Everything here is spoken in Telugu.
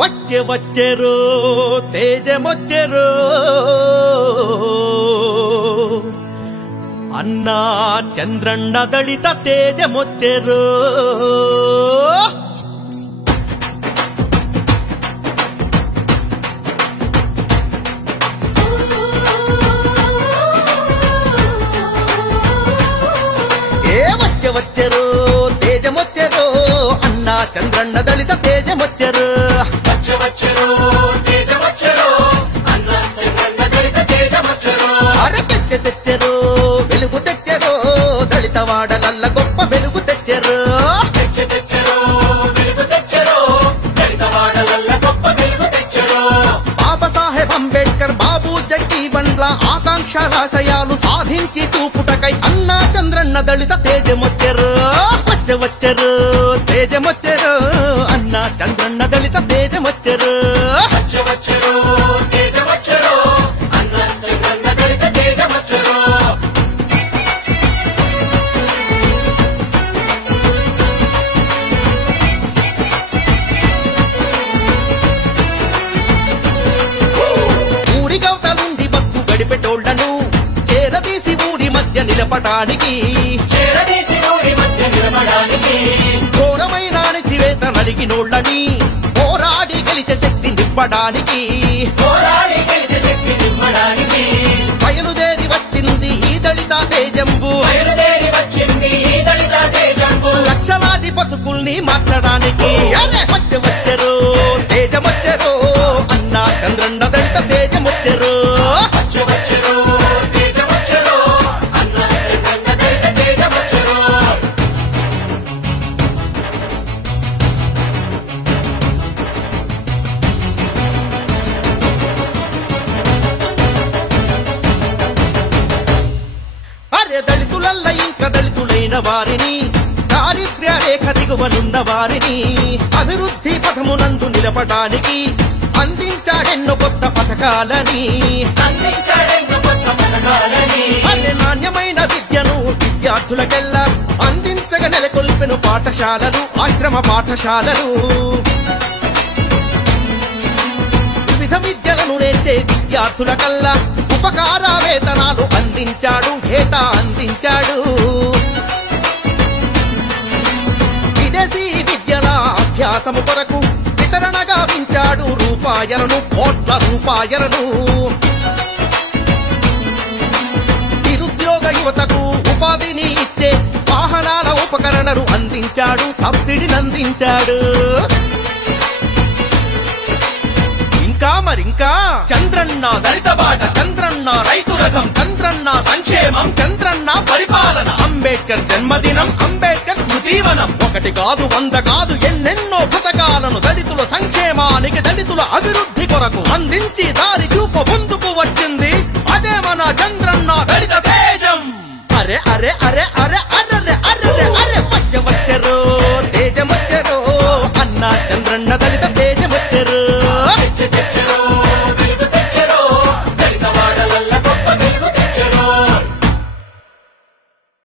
వచ్చే వచ్చేరో తేజమొచ్చెరో అన్నా చంద్రన్న దళిత తేజమొచ్చెరో వచ్చెరో తేజమొచ్చెరో అన్నా చంద్రన్న దళిత తేజమొచ్చెరో వచ్చెరో తేజమొచ్చెరో అన్నా చంద్రన్న దళిత తేజమొచ్చెరో అరే తెచ్చెరో వెలుగు తెచ్చెరో దళిత వాడలల్ల గొప్ప వెలుగు తెచ్చెరో తెచ్చెరో వెలుగు తెచ్చెరో దళిత వాడలల్ల గొప్ప వెలుగు తెచ్చెరో బాబాసాహెబ్ అంబేద్కర్ బాబు జగజీవన్ల ఆకాంక్షలాశయాలు సాధించి చూపుటకై అన్నా చంద్రన్న దళిత తేజమొచ్చెరో వచ్చెరో తేజమొచ్చెరో అన్నా చంద్రన్న దళిత తేజమొచ్చెరో వచ్చెరో తేజమొచ్చెరో అన్నా చంద్రన్న దళిత తేజమొచ్చెరో ఊరి గవతలుండి బతుకు గడిపెటోళ్లను చేరదీసి ఊరి మధ్య నిలపడానికి ఘోరమైన అణచివేత నలిగినోళ్లని పోరాడి గెలిచే శక్తి నింపడానికి బయలుదేరి వచ్చింది ఈ దళిత తేజంబు లక్షలాది బతుకుల్ని మార్చడానికి వచ్చెరో తేజమొచ్చెరో అన్నా చంద్రన్న దళిత తేజమొచ్చెరో వచ్చెరో తేజమొచ్చెరో అన్నా చంద్రన్న దళిత తేజమొచ్చెరో అరే దళితులల్ల ఇంకా దళితులైన వారిని దారిద్ర్య రేఖ దిగువనున్న వారిని అభివృద్ధి పథమునందు నిలపడానికి అందించాడెన్నో కొత్త పథకాలని అరే నాణ్యమైన విద్యను విద్యార్థులకెల్లా అందించగా నెలకొల్పెను పాఠశాలలు ఆశ్రమ పాఠశాలలు వివిధ విద్యలను నేర్చే విద్యార్థులకల్లా ఉపకార వేతనాలు అందించాడు ఏటా అందించాడు విదేశీ విద్యల అభ్యాసము కొరకు వితరణ గావించాడు రూపాయలను కోట్ల రూపాయలను నిరుద్యోగ యువతకు ఉపాధిని ఇచ్చే వాహనాల ఉపకరణలు అందించాడు సబ్సిడీని అందించాడు మరింకా చంద్రన్న దళిత బాట చంద్రన్న రైతు రథం చంద్రన్న సంక్షేమం చంద్రన్న పరిపాలన అంబేద్కర్ జన్మదినం అంబేద్కర్ స్మృతివనం ఒకటి కాదు 100 కాదు ఎన్నెన్నో పథకాలను దళితుల సంక్షేమానికి దళితుల అభివృద్ధి కొరకు అందించి దారి చూప ముందుకు వచ్చింది అదే మన చంద్రన్న దళిత తేజం అరే అరే అరే అరే అరే అరే అరే వచ్చెరో తేజమొచ్చెరో అన్నా చంద్రన్న దళిత